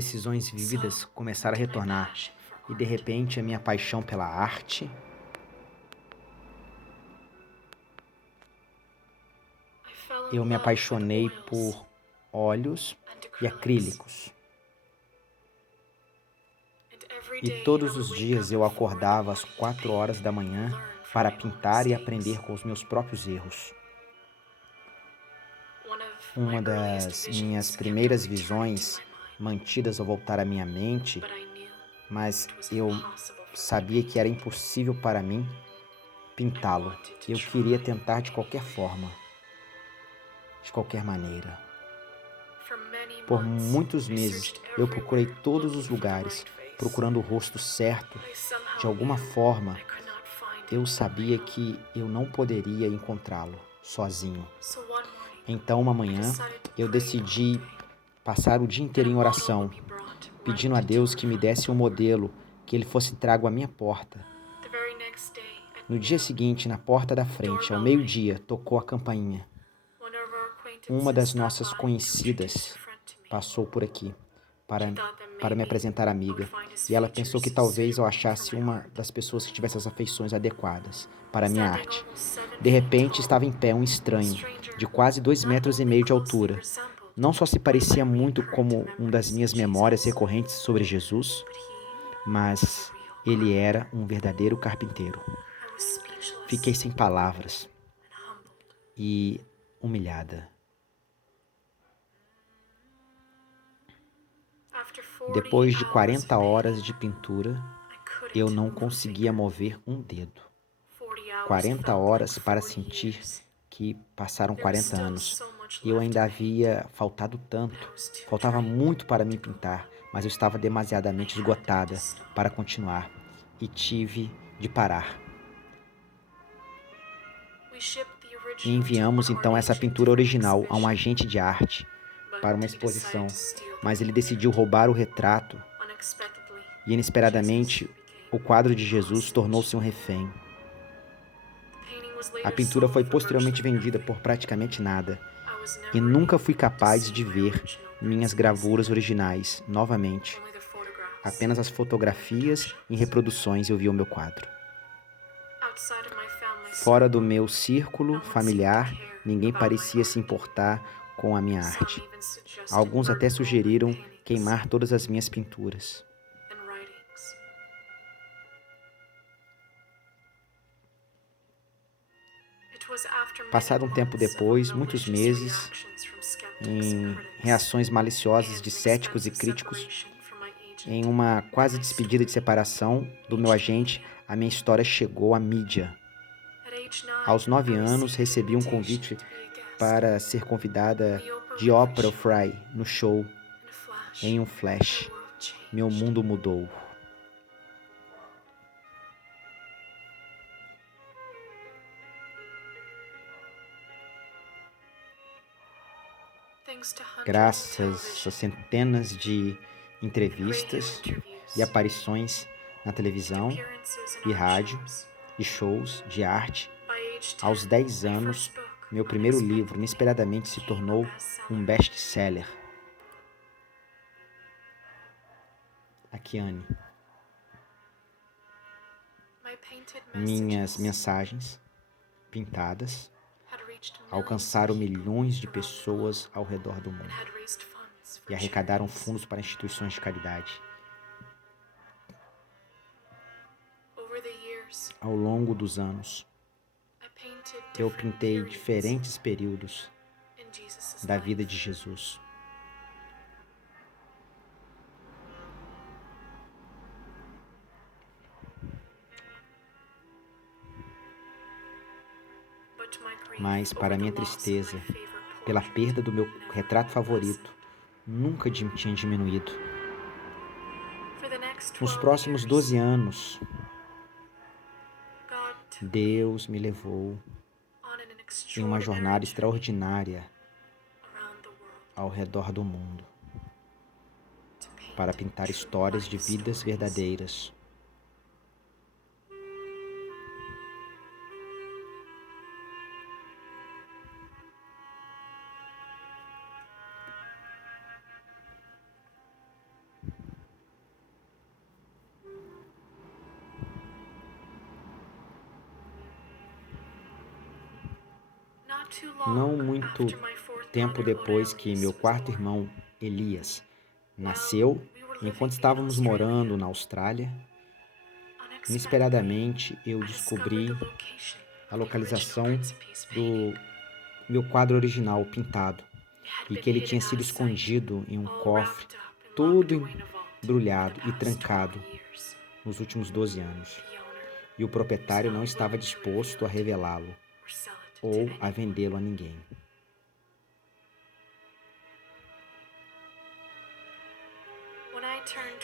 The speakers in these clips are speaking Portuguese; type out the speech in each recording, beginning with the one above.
decisões vívidas começaram a retornar. E de repente a minha paixão pela arte eu me apaixonei por óleos e acrílicos. E todos os dias eu acordava às 4 horas da manhã para pintar e aprender com os meus próprios erros. Uma das minhas primeiras visões mantidas ao voltar à minha mente, mas eu sabia que era impossível para mim pintá-lo. Eu queria tentar de qualquer forma, de qualquer maneira. Por muitos meses eu procurei todos os lugares, procurando o rosto certo. De alguma forma, eu sabia que eu não poderia encontrá-lo sozinho. Então, uma manhã, eu decidi passar o dia inteiro em oração, pedindo a Deus que me desse um modelo, que ele fosse trago à minha porta. No dia seguinte, na porta da frente, ao meio-dia, tocou a campainha. Uma das nossas conhecidas passou por aqui para me apresentar amiga, e ela pensou que talvez eu achasse uma das pessoas que tivesse as afeições adequadas para a minha arte. De repente, estava em pé um estranho, de quase 2,5 metros de altura. Não só se parecia muito como uma das minhas memórias recorrentes sobre Jesus, mas ele era um verdadeiro carpinteiro. Fiquei sem palavras e humilhada. Depois de 40 horas de pintura, eu não conseguia mover um dedo. 40 horas para sentir que passaram 40 anos. E eu ainda havia faltado tanto. Faltava muito para me pintar, mas eu estava demasiadamente esgotada para continuar e tive de parar. E enviamos então essa pintura original a um agente de arte para uma exposição, mas ele decidiu roubar o retrato e inesperadamente o quadro de Jesus tornou-se um refém. A pintura foi posteriormente vendida por praticamente nada e nunca fui capaz de ver minhas gravuras originais novamente. Apenas as fotografias e reproduções eu vi o meu quadro. Fora do meu círculo familiar, ninguém parecia se importar com a minha arte. Alguns até sugeriram queimar todas as minhas pinturas. Passado um tempo depois, muitos meses, em reações maliciosas de céticos e críticos, em uma quase despedida de separação do meu agente, a minha história chegou à mídia. Aos 9 anos, recebi um convite para ser convidada de Oprah Winfrey no show. Em um flash, meu mundo mudou. Graças a centenas de entrevistas e aparições na televisão e rádio e shows de arte, aos 10 anos, meu primeiro livro inesperadamente se tornou um best-seller. Aqui, Anne. Minhas mensagens pintadas alcançaram milhões de pessoas ao redor do mundo e arrecadaram fundos para instituições de caridade. Ao longo dos anos, eu pintei diferentes períodos da vida de Jesus. Mas, para minha tristeza, pela perda do meu retrato favorito, nunca tinha diminuído. Nos próximos 12 anos, Deus me levou em uma jornada extraordinária ao redor do mundo para pintar histórias de vidas verdadeiras. Não muito tempo depois que meu quarto irmão, Elias, nasceu, enquanto estávamos morando na Austrália, inesperadamente eu descobri a localização do meu quadro original pintado e que ele tinha sido escondido em um cofre, todo embrulhado e trancado nos últimos 12 anos. E o proprietário não estava disposto a revelá-lo ou a vendê-lo a ninguém.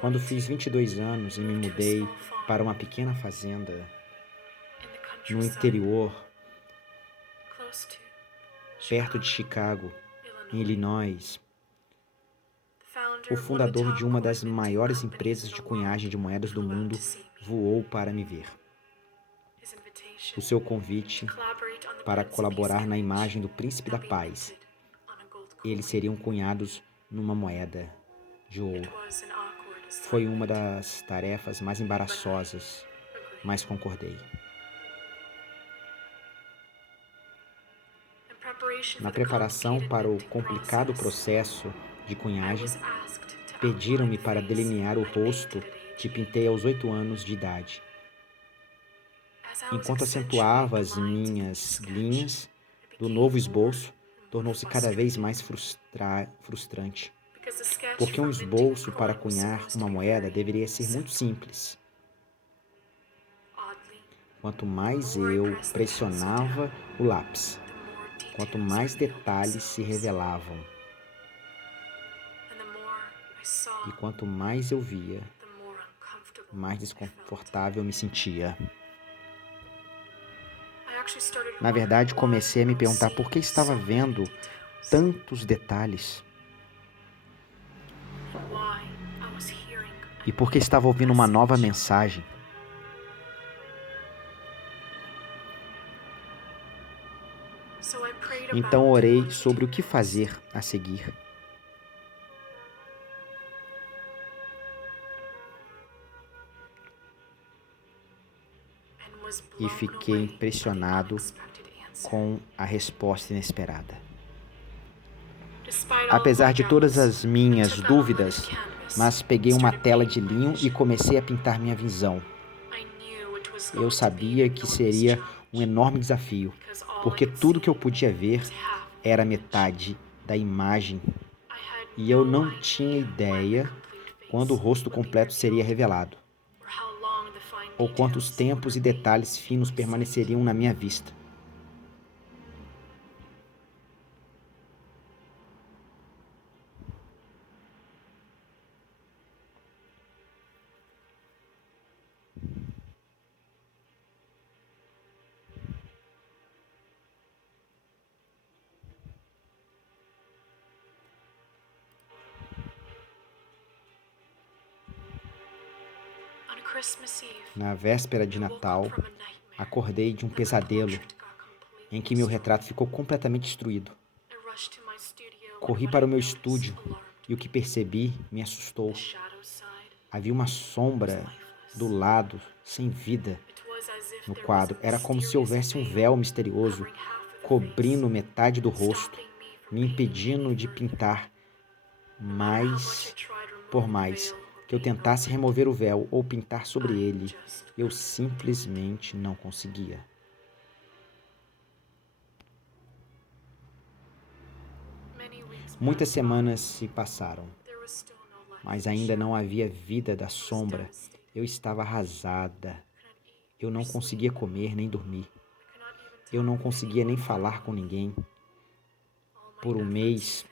Quando fiz 22 anos e me mudei para uma pequena fazenda no interior, perto de Chicago, em Illinois, o fundador de uma das maiores empresas de cunhagem de moedas do mundo voou para me ver. O seu convite para colaborar na imagem do Príncipe da Paz. Eles seriam cunhados numa moeda de ouro. Foi uma das tarefas mais embaraçosas, mas concordei. Na preparação para o complicado processo de cunhagem, pediram-me para delinear o rosto que pintei aos 8 anos de idade. Enquanto acentuava as minhas linhas do novo esboço, tornou-se cada vez mais frustrante. Porque um esboço para cunhar uma moeda deveria ser muito simples. Quanto mais eu pressionava o lápis, quanto mais detalhes se revelavam. E quanto mais eu via, mais desconfortável eu me sentia. Na verdade, comecei a me perguntar por que estava vendo tantos detalhes. E por que estava ouvindo uma nova mensagem. Então orei sobre o que fazer a seguir. E fiquei impressionado com a resposta inesperada. Apesar de todas as minhas dúvidas, mas peguei uma tela de linho e comecei a pintar minha visão. Eu sabia que seria um enorme desafio, porque tudo que eu podia ver era metade da imagem e eu não tinha ideia quando o rosto completo seria revelado, ou quantos tempos e detalhes finos permaneceriam na minha vista. Na véspera de Natal, acordei de um pesadelo em que meu retrato ficou completamente destruído. Corri para o meu estúdio e o que percebi me assustou. Havia uma sombra do lado, sem vida, no quadro. Era como se houvesse um véu misterioso cobrindo metade do rosto, me impedindo de pintar mais por mais que eu tentasse remover o véu ou pintar sobre ele, eu simplesmente não conseguia. Muitas semanas se passaram, mas ainda não havia vida da sombra. Eu estava arrasada. Eu não conseguia comer nem dormir. Eu não conseguia nem falar com ninguém. Por um mês,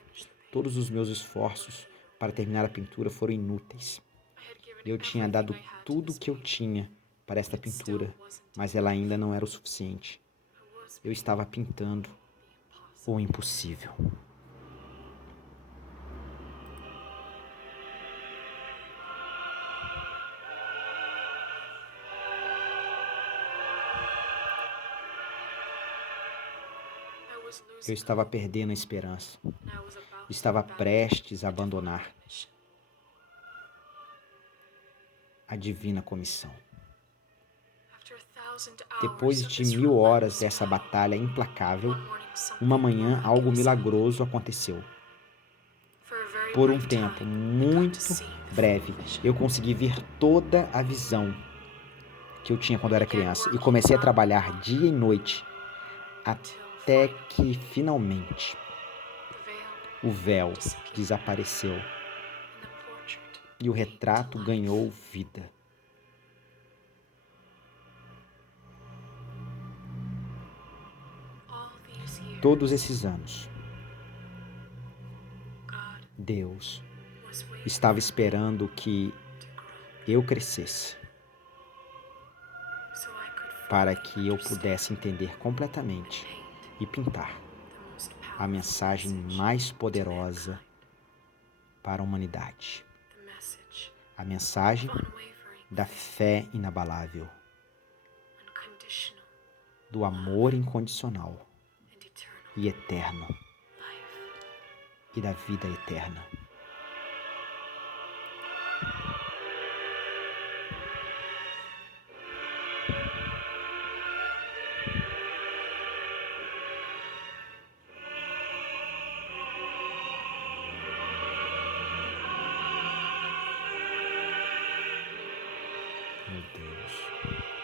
todos os meus esforços para terminar a pintura foram inúteis. Eu tinha dado tudo o que eu tinha para esta pintura, mas ela ainda não era o suficiente. Eu estava pintando o impossível. Eu estava perdendo a esperança. Estava prestes a abandonar a divina comissão. Depois de 1000 horas dessa batalha implacável, uma manhã algo milagroso aconteceu. Por um tempo muito breve, eu consegui ver toda a visão que eu tinha quando eu era criança e comecei a trabalhar dia e noite até que finalmente o véu desapareceu e o retrato ganhou vida. Todos esses anos, Deus estava esperando que eu crescesse para que eu pudesse entender completamente e pintar a mensagem mais poderosa para a humanidade. A mensagem da fé inabalável, do amor incondicional e eterno e da vida eterna. Meu Deus.